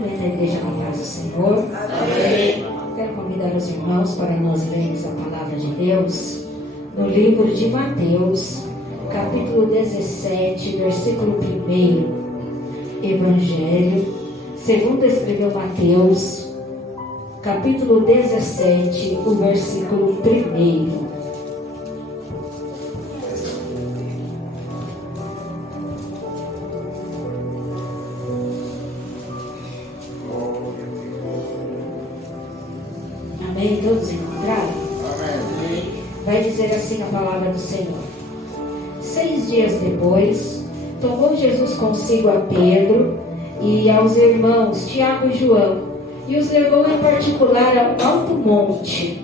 Cumprimento a igreja na paz do Senhor. Amém. Quero convidar os irmãos para nós lermos a palavra de Deus no livro de Mateus, capítulo 17, versículo 1. Evangelho segundo escreveu Mateus, capítulo 17, o versículo 1. Amém? Todos encontraram? Amém. Vai dizer assim a palavra do Senhor. 6 dias depois, tomou Jesus consigo a Pedro e aos irmãos Tiago e João, e os levou em particular ao alto monte,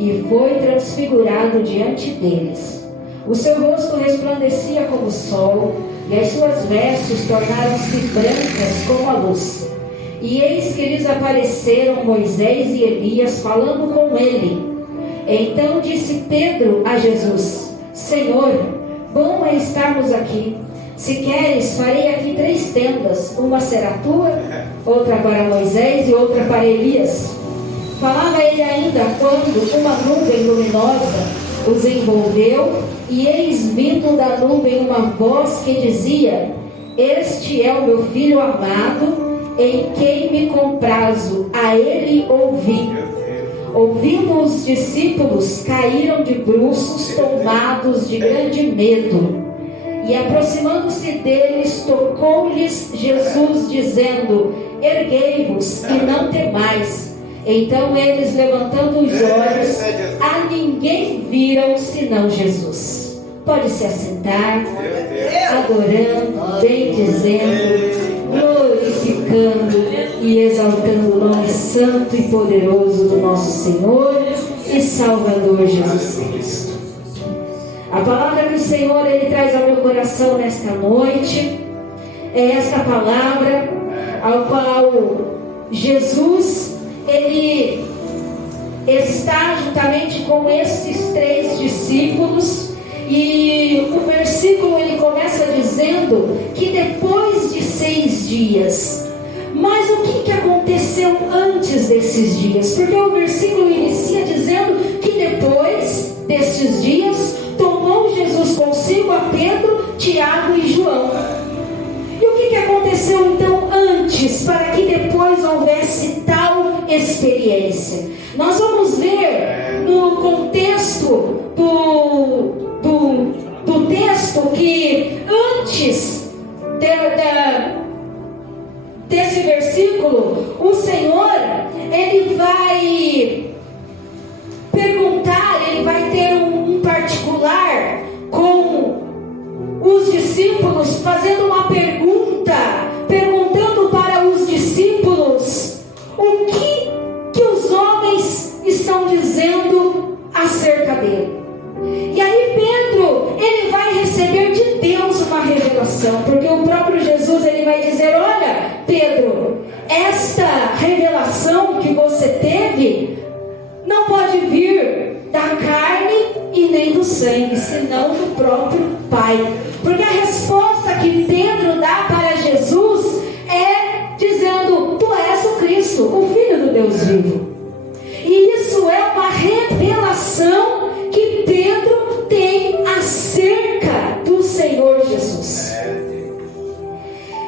e foi transfigurado diante deles. O seu rosto resplandecia como o sol, e as suas vestes tornaram-se brancas como a luz. E eis que lhes apareceram Moisés e Elias falando com ele. Então disse Pedro a Jesus: Senhor, bom é estarmos aqui. Se queres, farei aqui 3 tendas, uma será tua, outra para Moisés e outra para Elias. Falava ele ainda quando uma nuvem luminosa os envolveu, e eis vindo da nuvem uma voz que dizia: Este é o meu filho amado, em quem me comprazo, a ele ouvi. Ouvindo os discípulos, caíram de bruços, tomados de grande medo. E aproximando-se deles, tocou-lhes Jesus, dizendo: Erguei-vos e não temais. Então eles, levantando os olhos, a ninguém viram senão Jesus. Pode se assentar, adorando, bendizendo, glorificando e exaltando o nome santo e poderoso do nosso Senhor e Salvador Jesus Cristo. A palavra que o Senhor ele traz ao meu coração nesta noite é esta palavra ao qual Jesus ele está juntamente com esses 3 discípulos, e o versículo ele começa dizendo que depois de 6 dias. Mas o que aconteceu antes desses dias? Porque o versículo inicia dizendo que depois destes dias tomou Jesus consigo a Pedro, Tiago e João. E o que aconteceu então antes, para que depois houvesse tal experiência? Nós vamos ver no contexto do texto que antes desse versículo, o Senhor ele vai perguntar, ele vai ter um particular com os discípulos, fazendo uma perguntando para os discípulos o que os homens estão dizendo acerca dele. E aí Pedro, ele vai receber de Deus uma revelação, porque o próprio Jesus ele vai dizer: olha, Pedro, esta revelação que você teve não pode vir da carne e nem do sangue, senão do próprio Pai. Porque a resposta que Pedro dá para Jesus é dizendo: tu és o Cristo, o Filho do Deus vivo. E isso é uma revelação que Pedro tem acerca do Senhor Jesus.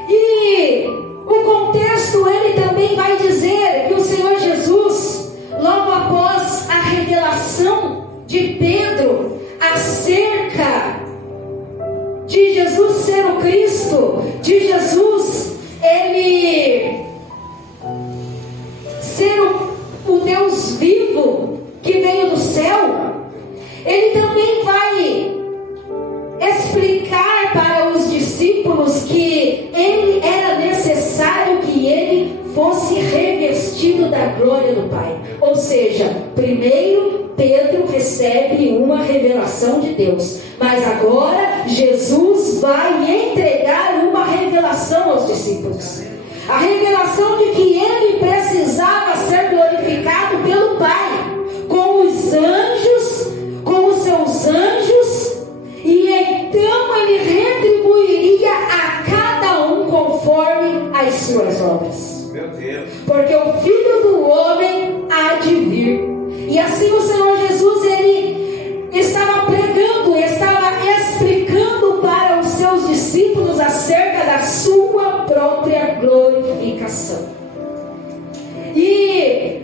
E o contexto ele também vai dizer que o Senhor Jesus, logo após a revelação de Pedro acerca de Jesus ser o Cristo, de Jesus ele ser o Deus vivo que veio do céu, ele também vai explicar para os discípulos que ele era necessário que ele fosse revestido da glória do Pai. Ou seja, primeiro Pedro recebe uma revelação de Deus, mas agora Jesus vai entregar uma revelação aos discípulos. A revelação de que ele precisava ser glorificado pelo Pai, com os anjos, com os seus anjos, e então ele retribuiria a cada um conforme as suas obras. Meu Deus. Porque o Filho do Homem há de vir. E assim o Senhor Jesus, ele estava pregando, estava explicando para os seus discípulos acerca da sua própria glorificação. E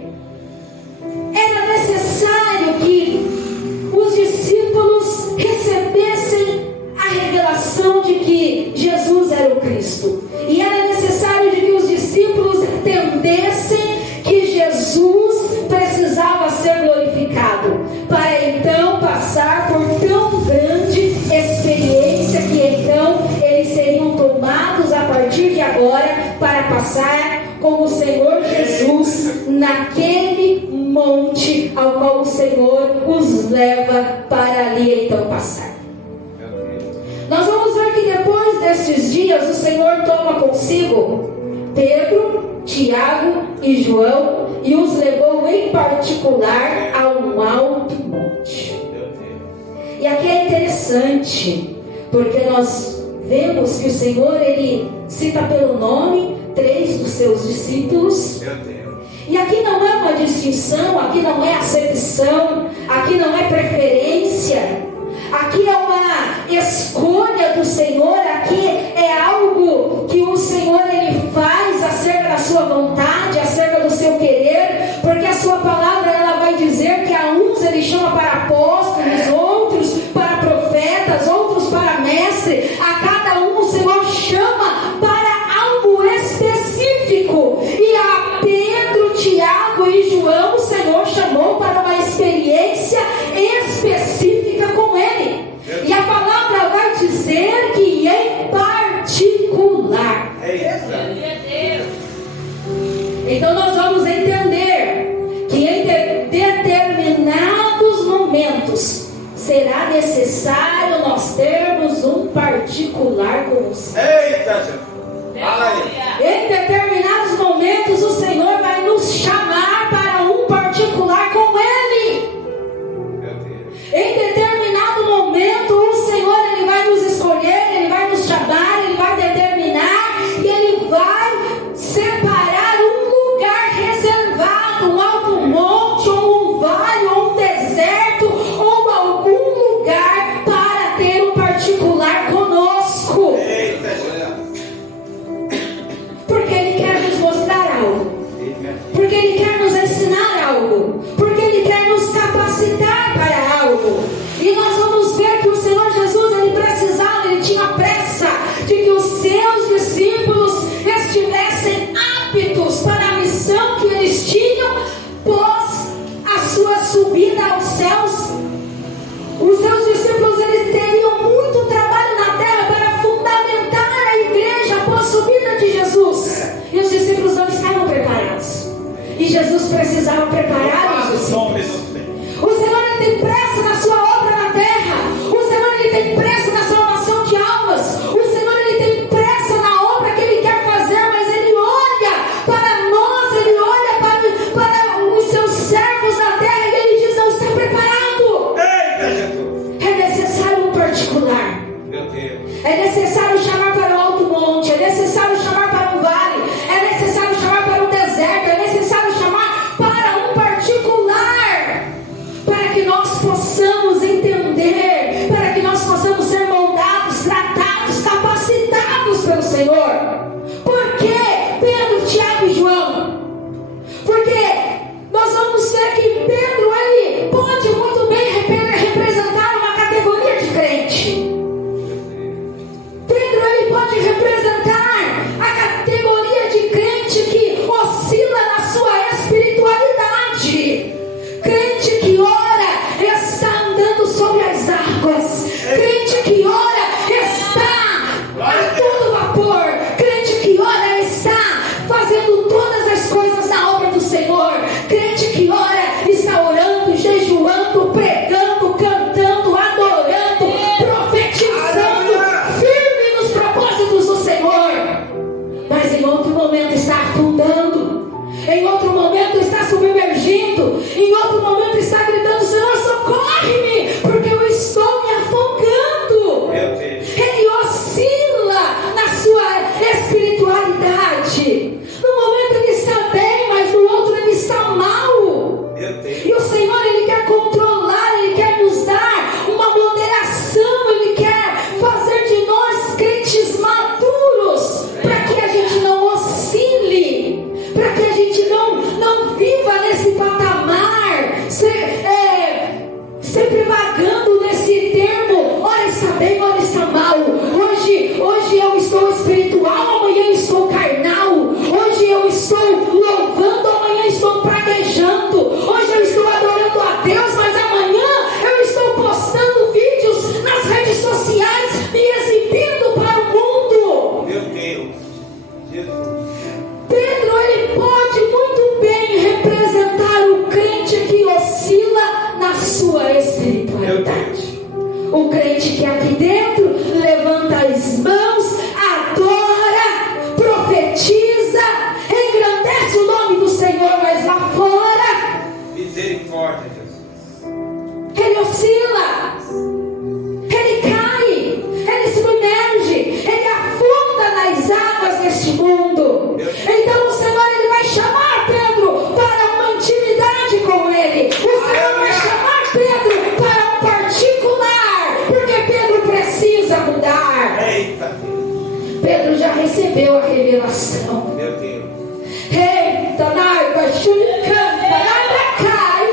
era necessário que os discípulos recebessem a revelação de que Jesus era o Cristo. E era necessário de que os discípulos entendessem que Jesus precisava ser glorificado, para então passar por tão grande experiência que então eles seriam tomados a partir de agora para passar com o Senhor Jesus naquele monte ao qual o Senhor os leva para ali então passar. Nós vamos ver que depois destes dias o Senhor toma consigo Pedro, Tiago e João e os levou em particular a um alto monte. E aqui é interessante, porque nós vemos que o Senhor, ele cita pelo nome 3 dos seus discípulos. E aqui não é uma distinção, aqui não é acepção, aqui não é preferência. Aqui é uma escolha do Senhor, aqui é algo que o Senhor ele faz acerca da sua vontade, acerca do seu querer, porque a sua palavra ela vai dizer que a uns ele chama para apóstolos, outros para profetas, outros para mestre, a cada um o Senhor chama para algo específico. E a Pedro, Tiago e João o Senhor chamou para uma experiência específica com ele. E a palavra vai dizer que em particular. Então nós vamos entender que em determinados momentos será necessário nós termos um particular com o Senhor. Em determinados momentos o Senhor vai nos chamar para um particular com Ele. Em determinado momento o Senhor ele vai nos escolher, Ele vai nos chamar, Ele vai determinar e Ele vai separar um lugar reservado, um alto monte, ou um vale, ou um deserto, ou algum lugar para ter um particular conosco. Porque Ele quer nos mostrar algo, porque Ele quer nos ensinar algo, porque Ele quer nos capacitar para algo. E nós vamos ver que o Senhor Jesus ele precisava, ele tinha pressa de que os seus discípulos estivessem aptos para a missão que eles tinham pós a sua subida aos céus. Os seus discípulos eles teriam muito trabalho na terra para fundamentar a igreja após a subida de Jesus. E os discípulos não estavam preparados. E Jesus precisava preparar os discípulos. O Senhor ele tem pressa na sua obra na terra. O Senhor ele tem pressa na salvação de almas. O Senhor ele tem pressa na obra que Ele quer fazer, mas Ele olha para nós, Ele olha para os seus servos na terra e Ele diz: não está preparado. É necessário um particular. É necessário chamar para o alto monte. É necessário chamar para um vale. É necessário chamar para um deserto. É necessário chamar para um particular, para que nós possamos entender, para que nós possamos ser moldados, tratados, capacitados pelo Senhor. Por que Pedro, Tiago e João? Porque nós vamos ver que Pedro ele pode muito bem representar uma categoria de crente. Pedro ele pode representar a categoria de crente que oscila na sua espiritualidade. Crente que ora está andando sobre as águas. Crente que ora está a todo vapor. Crente que ora está fazendo todas as coisas na obra do Senhor. Crente que ora está orando, jejuando, pregando, cantando, adorando, profetizando, firme nos propósitos do Senhor. Mas em outro momento está afundando. Em outro momento está submergindo. Em outro momento está gritando: Senhor, socorre-me, porque eu estou me afogando. Ele oscila na sua espiritualidade. No momento ele Pedro, ele pode muito bem representar o crente que oscila na sua espiritualidade. O crente que aqui dentro levanta as mãos, adora, profetiza, engrandece o nome do Senhor, mas lá fora, misericórdia, Jesus, ele oscila, ele cai, ele se submerge, ele afunda nas águas deste mundo. Então o Senhor, ele vai chamar Pedro para uma intimidade com ele. O Senhor vai chamar Pedro para um particular, porque Pedro precisa mudar. eita, Pedro já recebeu a revelação. meu Deus, Eita, naiba, chulicanta, naiba cai.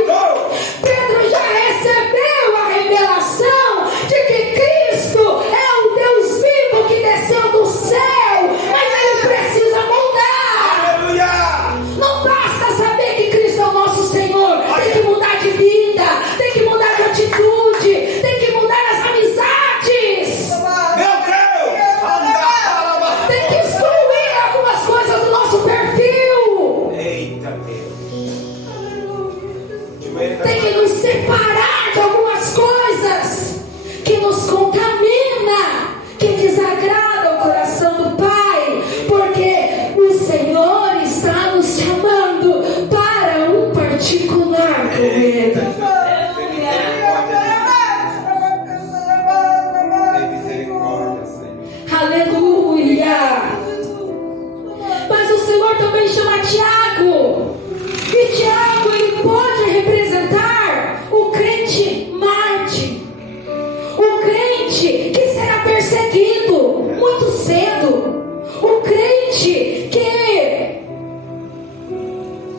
Pedro já recebeu a revelação de que Cristo é o Deus vivo que desceu do céu, mas ele precisa mudar. aleluia, Não basta saber que Cristo é o nosso Senhor, tem que mudar de vida, tem que mudar de atitude, tem que mudar as amizades, meu Deus, anda, tem que excluir algumas coisas do nosso perfil, eita, Deus, tem que nos separar de algumas coisas que nos contamina, que desagrada o coração do Pai, porque o Senhor está nos chamando para um particular com Ele. misericórdia, Senhor, Aleluia! Mas o Senhor também chama Tiago. E Tiago, ele pode representar o crente Marte, o crente que será perseguido muito cedo, o crente que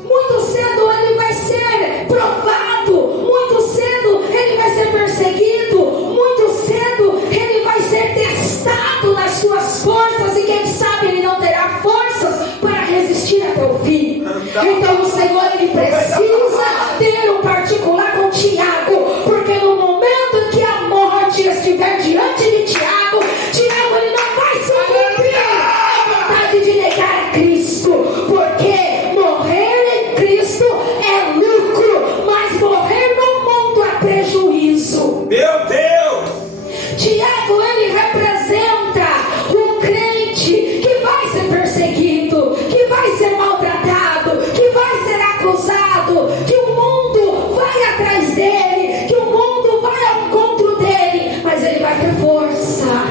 muito cedo ele vai ser provado, muito cedo ele vai ser perseguido, muito cedo ele vai ser testado nas suas forças, e quem sabe ele não terá forças para resistir até o fim. Então o Senhor, ele precisa ter um particular com Tiago, porque no momento em que a morte estiver diante de Tiago, Tiago, ele não vai sucumbir à vontade de negar a Cristo, porque morrer em Cristo é lucro, mas morrer no mundo é prejuízo. meu Deus, Tiago, ele representa um crente que vai ser perseguido, que vai ser maltratado, que vai ser acusado, que o mundo vai atrás dele, que o mundo vai ao encontro dele, mas ele vai ter força,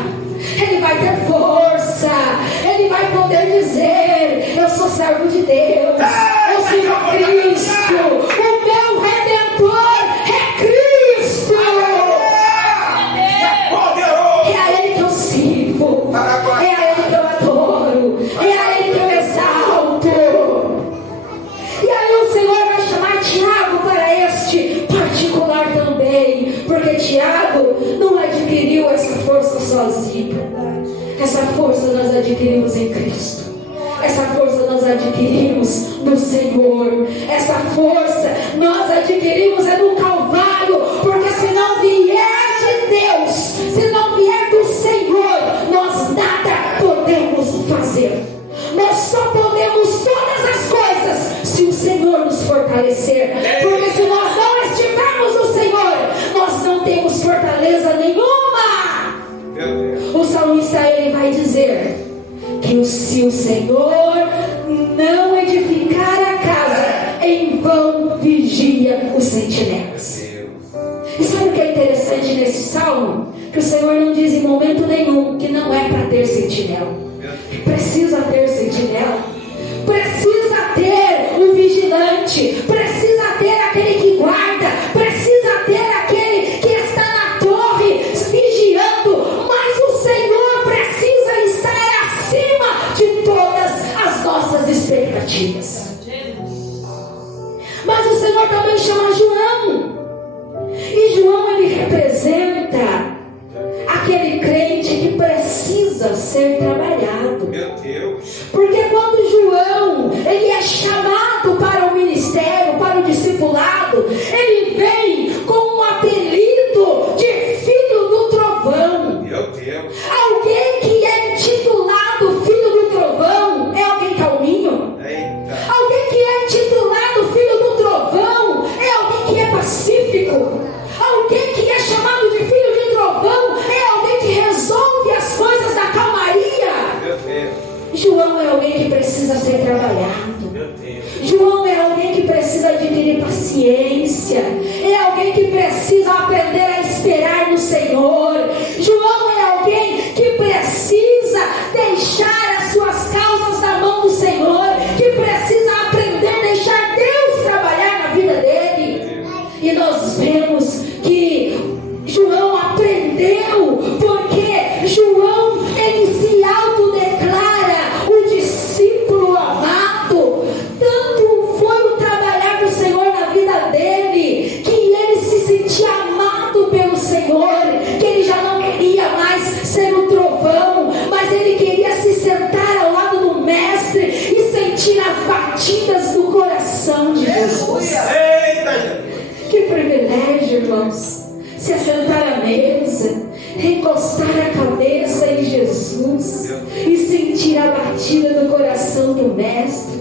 ele vai ter força, ele vai poder dizer: eu sou servo de Deus, eu sirvo a Cristo, o meu Redentor é Cristo. poderoso, É a Ele que eu sirvo, é a Ele que eu adoro, é a Ele que eu exalto. E aí o Senhor vai chamar Tiago para este particular também, porque Tiago não adquiriu essa força sozinho. Essa força nós adquirimos em Cristo. Essa força nós adquirimos no Senhor. Essa força nós adquirimos é no Calvário, porque se não vier de Deus, se não vier do Senhor, nós nada podemos fazer. Nós só podemos todas as coisas se o Senhor nos fortalecer, porque se nós não estivermos no Senhor, nós não temos fortaleza nenhuma. meu Deus, O salmista, ele vai dizer que se o Senhor não edificar a casa, em vão vigia os sentinelas. E sabe o que é interessante nesse salmo? Que o Senhor não diz em momento nenhum que não é para ter sentinela. Precisa ter sentinela, precisa ter um vigilante, precisa ter aquele que guarda, precisa ter aquele que está na torre vigiando, mas o Senhor precisa estar acima de todas as nossas expectativas. Mas o Senhor também chama João, e João, ele representa aquele crente que precisa ser trabalhado. meu Deus, Porque quando João, ele é chamado para o ministério, para o discipulado, ele vem com um apelido de Filho do Trovão. meu Deus, Alguém que é intitulado Filho do Trovão é paciência, é alguém que precisa aprender a esperar no Senhor. João é alguém que precisa deixar as suas causas na mão do Senhor, que precisa aprender a deixar Deus trabalhar na vida dele. E nós vemos que João aprendeu, porque João, ele se autodeclara o discípulo amado. Tanto foi o trabalhar do Senhor na vida dele, que ele se sentia amado pelo Senhor, que ele já não queria mais ser um trovão, mas ele queria se sentar ao lado do Mestre e sentir as batidas do coração de Jesus. Eita! Que privilégio, irmãos, se assentar à mesa, recostar a cabeça em Jesus e sentir a batida do coração do Mestre.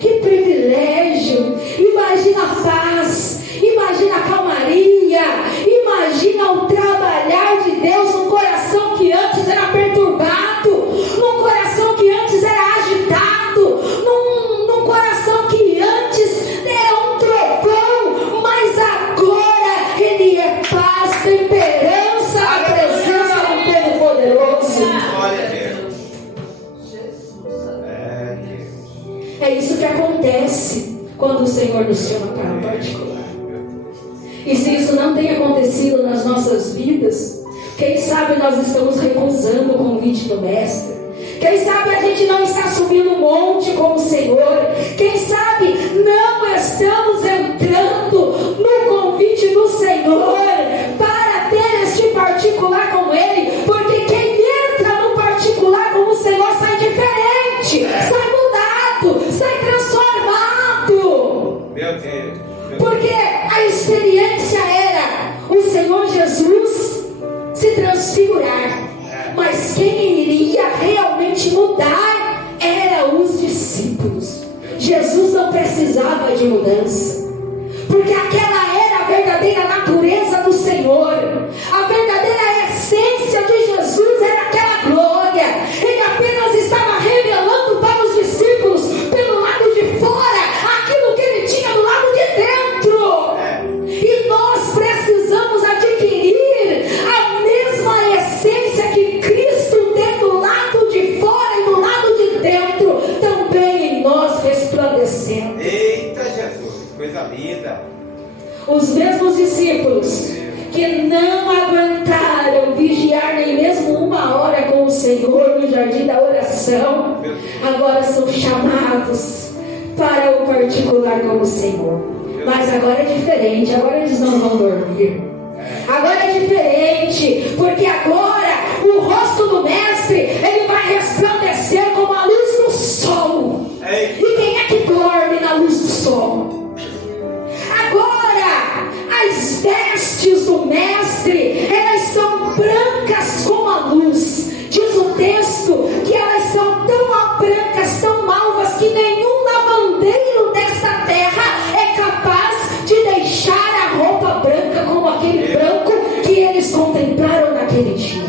Que privilégio! Imagina a paz, imagina a calmaria, imagina o trabalhar de Deus num coração que antes era perturbado, num coração que antes era agitado, num coração que antes era um trovão, mas agora ele é paz, temperança, a presença do Todo-Poderoso. Glória a Deus. É, Deus. É isso que acontece quando o Senhor nos chama para um particular. E se isso não tem acontecido nas nossas vidas, quem sabe nós estamos recusando o convite do Mestre. Quem sabe a gente não está subindo um monte com o Senhor. Quem sabe não estamos entrando no convite do Senhor para ter este particular com Ele. Porque quem entra no particular com o Senhor sai diferente, sai mudado, sai transformado. Meu Deus. Porque a experiência era o Senhor Jesus se transfigurar, mas quem iria realmente mudar eram os discípulos. Jesus não precisava de mudança, porque aquela era a verdadeira natureza do Senhor, a verdadeira essência de Jesus era aquela glória. Ele apenas estava revelando para os discípulos pelo lado de fora aquilo que ele tinha do lado de dentro. E nós precisamos adquirir a mesma essência que Cristo tem do lado de fora e do lado de dentro, também em nós resplandecendo. Eita, Jesus, coisa linda. Os mesmos discípulos que não aguentaram vigiar nem mesmo uma hora com o Senhor no jardim da oração, agora são chamados para o particular com o Senhor. Mas agora é diferente, agora eles não vão dormir. Agora é diferente, porque agora o rosto do Mestre, ele vai resplandecer como a luz do sol. E quem é que dorme na luz do sol? Agora, as vestes do Mestre, elas são brancas como a luz. Diz o texto que elas são tão brancas, tão alvas, que nenhum lavandeiro desta terra é capaz de deixar a roupa branca como aquele branco que eles contemplaram naquele dia.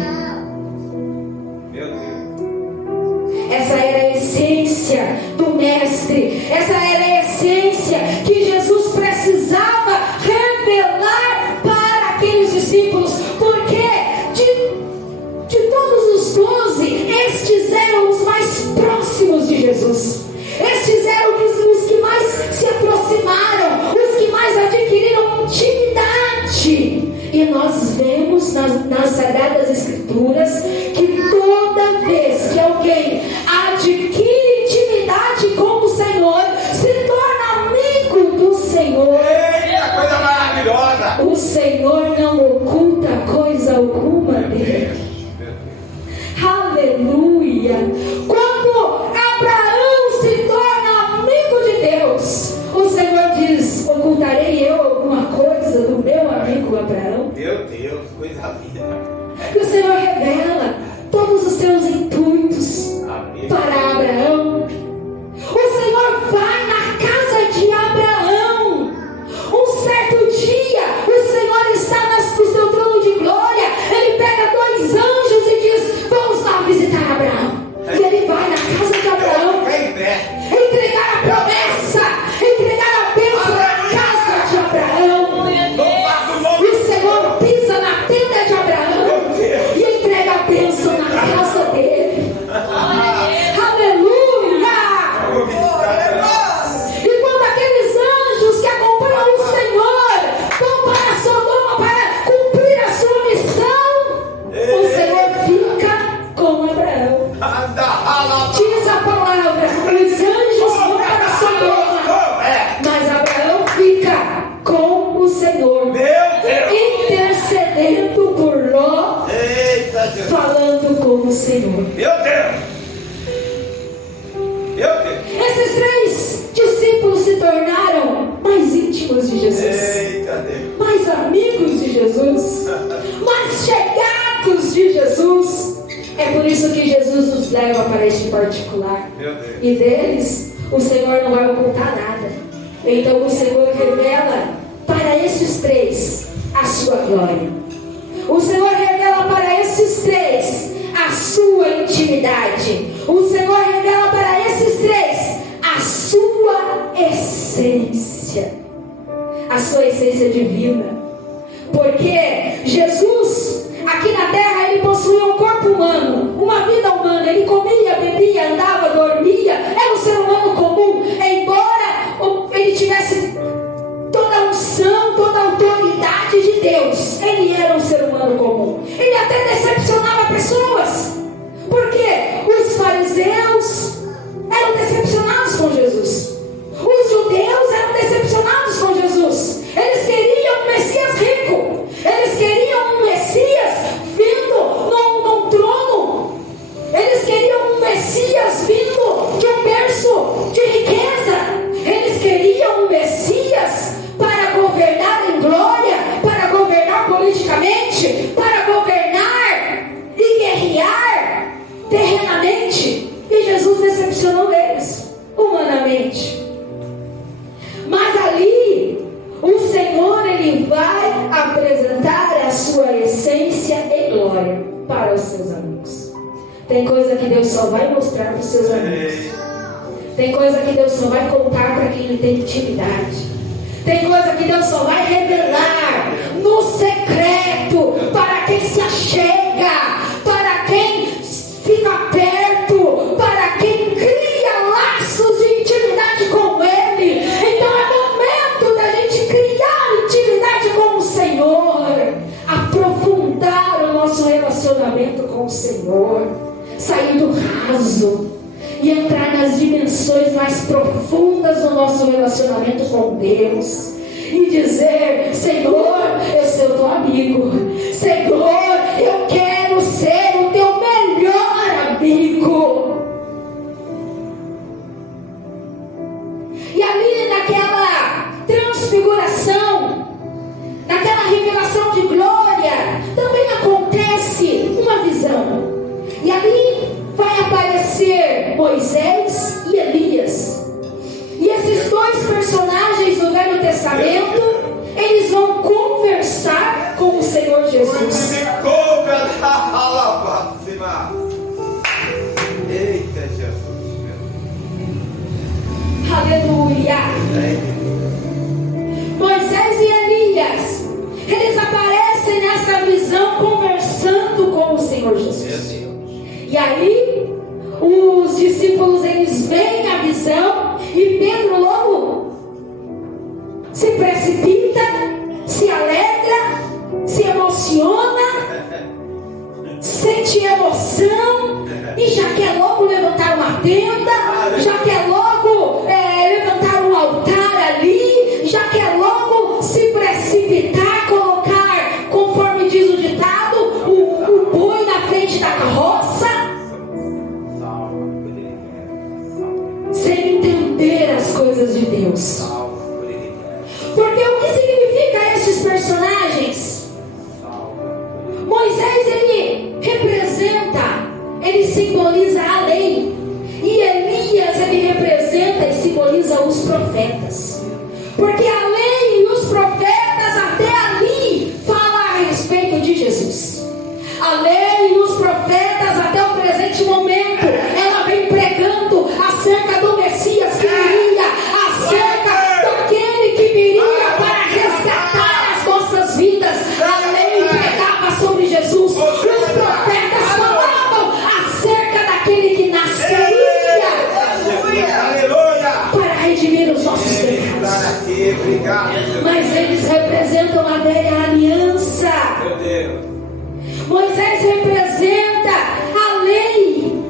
Meu Deus. Essa era a essência do Mestre, essa era a essência que Jesus precisava revelar para aqueles discípulos, porque de todos os 12, estes eram os mais próximos de Jesus. Estes eram os que mais se aproximaram, os que mais adquiriram intimidade. E nós vemos nas Sagradas Escrituras que toda vez que alguém adquire intimidade com o Senhor, se Deus. Esses 3 discípulos se tornaram mais íntimos de Jesus, Eita Deus. mais amigos de Jesus, mais chegados de Jesus. É por isso que Jesus nos leva para este particular. Meu Deus. E deles, o Senhor não vai ocultar nada. Então o Senhor revela para esses 3 a sua glória. O Senhor revela para esses 3 a sua intimidade. O Senhor revela para esses 3 a sua essência. A sua essência divina. Porque Jesus, aqui na terra, ele possuía um corpo humano, uma vida humana. Ele comia, bebia, andava, dormia. Era um ser humano comum. Embora ele tivesse toda a unção, toda a autoridade de Deus, ele era um ser humano comum. Ele até decepcionava pessoas. Porque os fariseus eram decepcionados com Jesus. Os judeus eram decepcionados com Jesus. Eles queriam um Messias rico. Eles queriam um Messias vindo num trono. Eles queriam um Messias vindo de um berço de riqueza. Eles queriam um Messias para governar em glória, para governar politicamente, para governar e guerrear terrenamente. E Jesus decepcionou eles humanamente. Mas ali o Senhor, ele vai apresentar a sua essência e glória para os seus amigos. Tem coisa que Deus só vai mostrar para os seus amigos. Tem coisa que Deus só vai contar para quem ele tem intimidade. Tem coisa que Deus só vai revelar no secreto para quem se achega, para quem fica perto, para quem cria laços de intimidade com Ele. Então é momento da gente criar intimidade com o Senhor, aprofundar o nosso relacionamento com o Senhor, sair do raso e entrar nas dimensões mais profundas do nosso relacionamento com Deus e dizer: Senhor, eu sou teu amigo. Senhor, eu quero ser o teu melhor amigo. E ali naquela transfiguração, naquela revelação de glória, também acontece uma visão. E ali vai aparecer Moisés e Elias. E esses 2 personagens do Velho Testamento, eles vão conversar com o Senhor Jesus. Eita Jesus. Aleluia. Moisés e Elias, eles aparecem nessa visão conversando com o Senhor Jesus. E aí os discípulos, eles veem a visão e Pedro logo se precipita, se alegra, se emociona, sente emoção e já quer logo levantar uma tenda, já quer logo levantar um altar ali, já quer logo se precipitar, colocar, conforme diz o ditado, o boi na frente da carroça, sem entender as coisas de Deus. Porque o que significa esses personagens? Moisés, ele representa, ele simboliza a lei. E Elias, ele representa e simboliza os profetas. Porque a lei e os profetas até ali falam a respeito de Jesus. A lei e os profetas até o presente momento, ela vem pregando acerca do Messias que viria, acerca daquele que viria para resgatar as nossas vidas. A lei pregava sobre Jesus, os profetas falavam acerca daquele que nasceria para redimir os nossos pecados. Mas eles representam a velha aliança. Moisés representa a lei,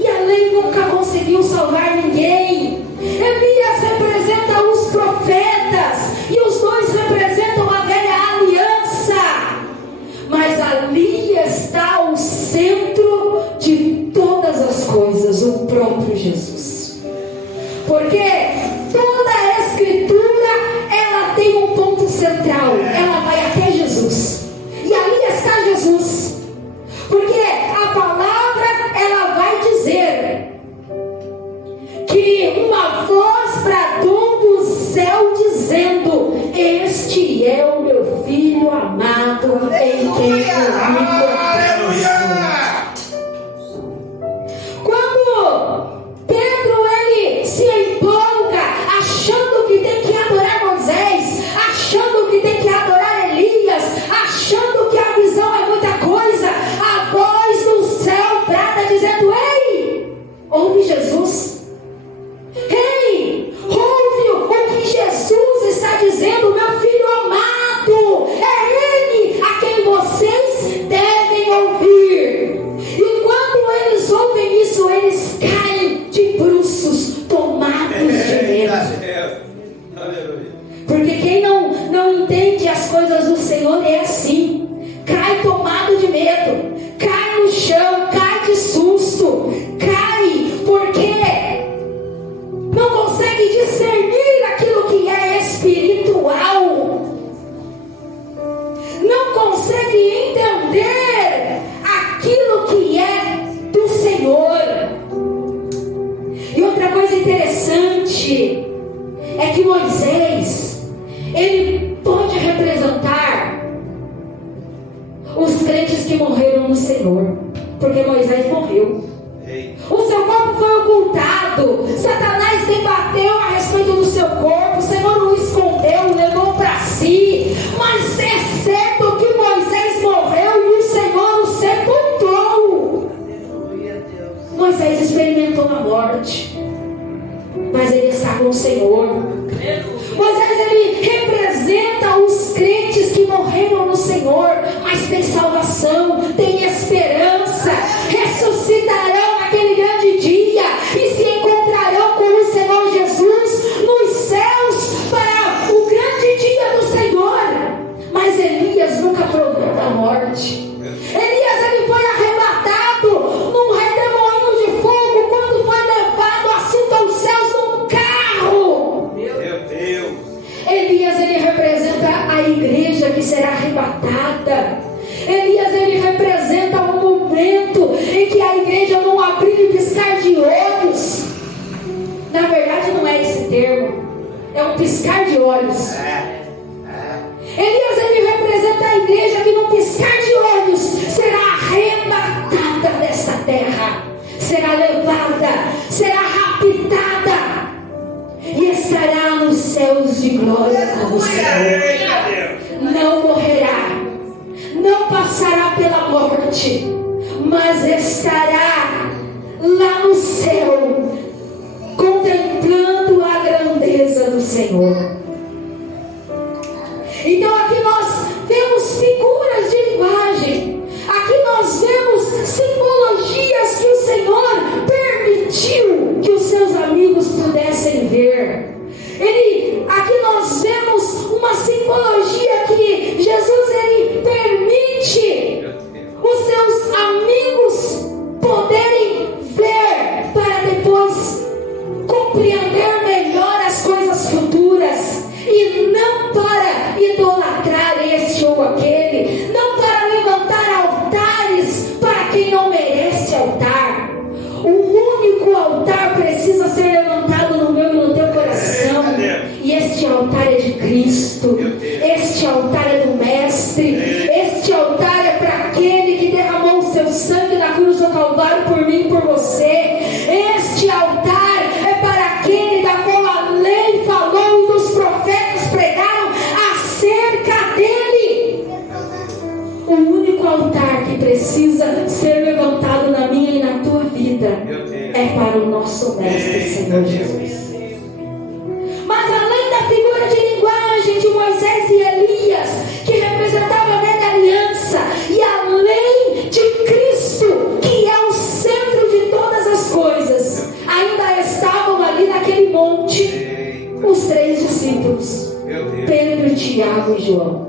e a lei nunca conseguiu salvar ninguém. Elias representa os profetas, e os 2 representam a velha aliança. Mas ali está o centro de todas as coisas, o próprio Jesus. Porque toda a Escritura, ela tem um ponto central. Ela vai até Jesus. E ali está Jesus. Porque a palavra, ela vai dizer que uma voz bradou do céu dizendo: este é o meu filho amado, em quem eu me comprazo. Quando Pedro, ele se empolga, achando que tem que adorar Moisés, achando que tem que adorar Elias, achando que a visão é muita coisa, a voz do céu brada dizendo: ei, ouve Jesus. Ei, ouve o que Jesus está dizendo, meu filho amado, é Ele a quem vocês devem ouvir. E quando eles ouvem isso, eles caem de bruços, tomados de medo. Porque quem não entende as coisas do Senhor é assim, cai tomado de medo, cai no chão, cai de susto, cai porque não consegue discernir aquilo que é espiritual, não consegue entender aquilo que é do Senhor. E outra coisa interessante é que Moisés, ele pode representar os crentes que morreram no Senhor, porque Moisés morreu. O seu corpo foi ocultado, Satanás debateu a respeito do seu corpo, o Senhor o escondeu, o levou para si, mas é certo que Moisés morreu e o Senhor o sepultou. Moisés experimentou a morte, mas ele está com o Senhor. Moisés, ele representa os crentes que morreram no Senhor, mas tem salvação, tem esperança, ressuscitarão naquele grande dia e se encontrarão com o Senhor Jesus nos céus para o grande dia do Senhor. Mas Elias nunca provou da morte. Elias, ele foi arrebatado num redemoinho de fogo quando foi levado assunto aos céus num carro. Meu Deus. Elias, ele representa a igreja que será arrebatada. Elias, ele representa um momento em que a igreja não abrir e piscar de olhos. Na verdade não é esse termo, é um piscar de olhos. Elias, ele representa a igreja que no piscar de olhos será arrebatada desta terra, será levada, será raptada e estará nos céus de glória com o Senhor. Não morrerá, não passará pela morte, mas estará lá no céu, contemplando a grandeza do Senhor. Então aqui nós vemos figuras de linguagem, aqui nós vemos simbologias que o Senhor permitiu que os seus amigos pudessem ver. Aqui nós vemos uma simbologia que Jesus, ele permite os seus amigos poderem ver para depois compreender melhor as coisas futuras, e não para idolatrar este ou aquele, não para levantar altares para quem não merece altar. O único altar precisa ser levantado no meu e no teu coração, e este altar é de Cristo, este altar é do Mestre, este altar é para aquele que derramou o seu sangue na cruz do Calvário por mim e por você. Este altar é para aquele da qual a lei falou e os profetas pregaram acerca dele. O único altar que precisa ser levantado na minha e na tua vida é para o nosso Mestre, Senhor Jesus. Mas além da figura de linguagem de Moisés e Elias, que representava a velha aliança, e além de Cristo, que é o centro de todas as coisas, ainda estavam ali naquele monte os 3 discípulos, Pedro, Tiago e João.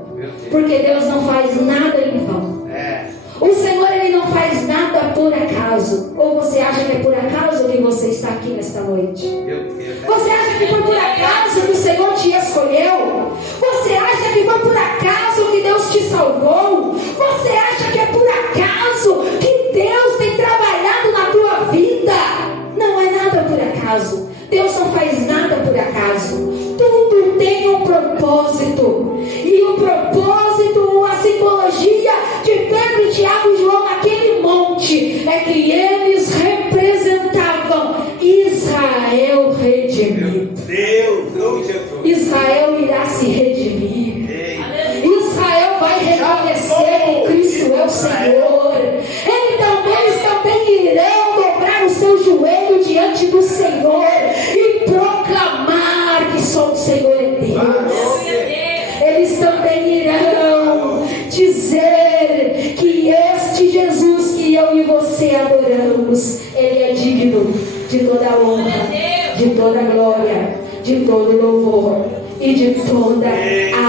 Porque Deus não faz nada em vão. O Senhor, ele não faz nada por acaso. acaso? Ou você acha que é por acaso que você está aqui nesta noite? Você acha que foi por acaso que o Senhor te escolheu? Você acha que foi por acaso que Deus te salvou? Você acha que é por acaso que Deus tem trabalhado na tua vida? Não é nada por acaso. Deus não faz nada por acaso. Tudo tem um propósito. E o propósito, a simbologia de Pedro, Tiago e João naquele monte é que eles representavam Israel redimido. Israel irá se redimir. Israel vai reconhecer que Cristo é o Senhor. Eles também irão dobrar o seu joelho diante do Senhor e proclamar que só o Senhor é Deus. Eles também irão dizer que este Jesus que eu e você adoramos, Ele é digno de toda honra, de toda glória, de todo louvor e de toda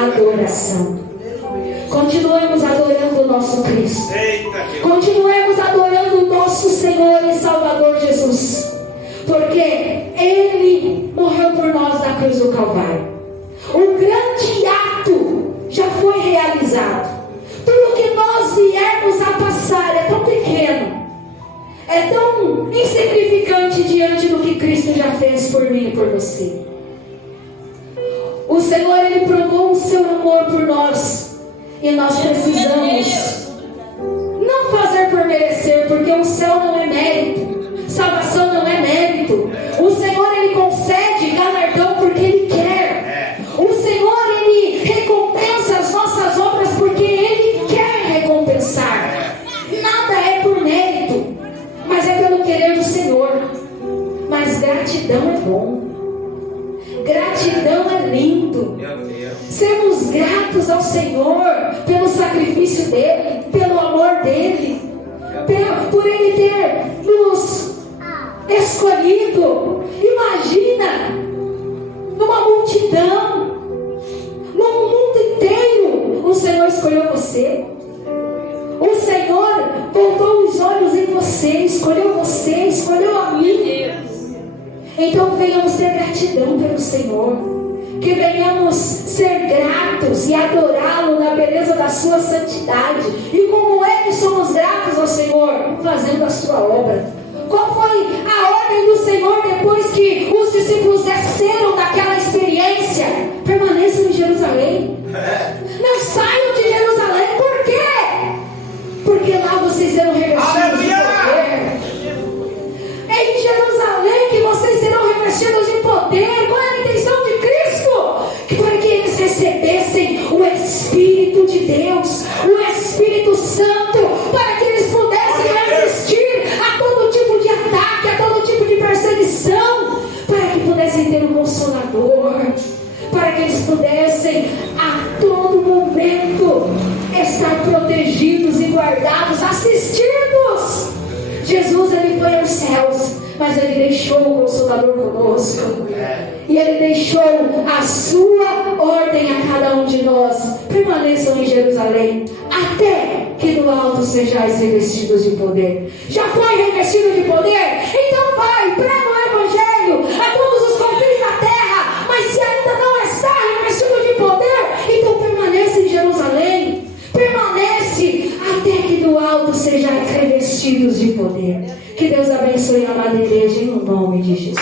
adoração. Continuemos adorando o nosso Cristo. Continuemos adorando o nosso Senhor e Salvador Jesus. Porque Ele morreu por nós na cruz do Calvário. O grande ato já foi realizado. Tudo que nós viermos a passar é tão pequeno, é tão insignificante diante do que Cristo já fez por mim e por você. O Senhor, Ele provou o seu amor por nós. E nós precisamos não fazer por merecer, porque o céu não é mérito, salvação não é mérito. O Senhor, Ele concede galardão porque Ele quer. O Senhor, Ele recompensa as nossas obras porque Ele quer recompensar. Nada é por mérito, mas é pelo querer do Senhor. Mas gratidão é bom. Gratidão é lindo. Sermos gratos ao Senhor pelo sacrifício dEle, pelo amor dEle, por Ele ter nos escolhido. Imagina, numa multidão, no mundo inteiro, o Senhor escolheu você. O Senhor voltou os olhos em você, escolheu a mim. Então venhamos ter gratidão pelo Senhor. Que venhamos ser gratos e adorá-lo na beleza da sua santidade. E como é que somos gratos ao Senhor? Fazendo a sua obra. Qual foi a ordem do Senhor depois que os discípulos desceram daquela experiência? Permaneçam em Jerusalém. Não saiam de Jerusalém. Por quê? Porque lá vocês serão revestidos de poder. É em Jerusalém que vocês serão revestidos de poder. Qual é a intenção de Cristo? Para que eles recebessem o Espírito de Deus, o Espírito Santo, para que eles pudessem resistir a todo tipo de ataque, a todo tipo de perseguição, para que pudessem ter um Consolador, para que eles pudessem a todo momento estar protegidos e guardados, assistidos. Jesus, Ele foi aos céus, mas Ele deixou o Consolador conosco. E Ele deixou a sua ordem a cada um de nós. Permaneçam em Jerusalém, até que do alto sejais revestidos de poder. Já foi revestido de poder? Então vai, prega o Evangelho a todos os confins da terra. Mas se ainda não está revestido de poder, então permaneça em Jerusalém. Permanece até que do alto sejais revestidos de poder. Que Deus abençoe a amada igreja em nome de Jesus.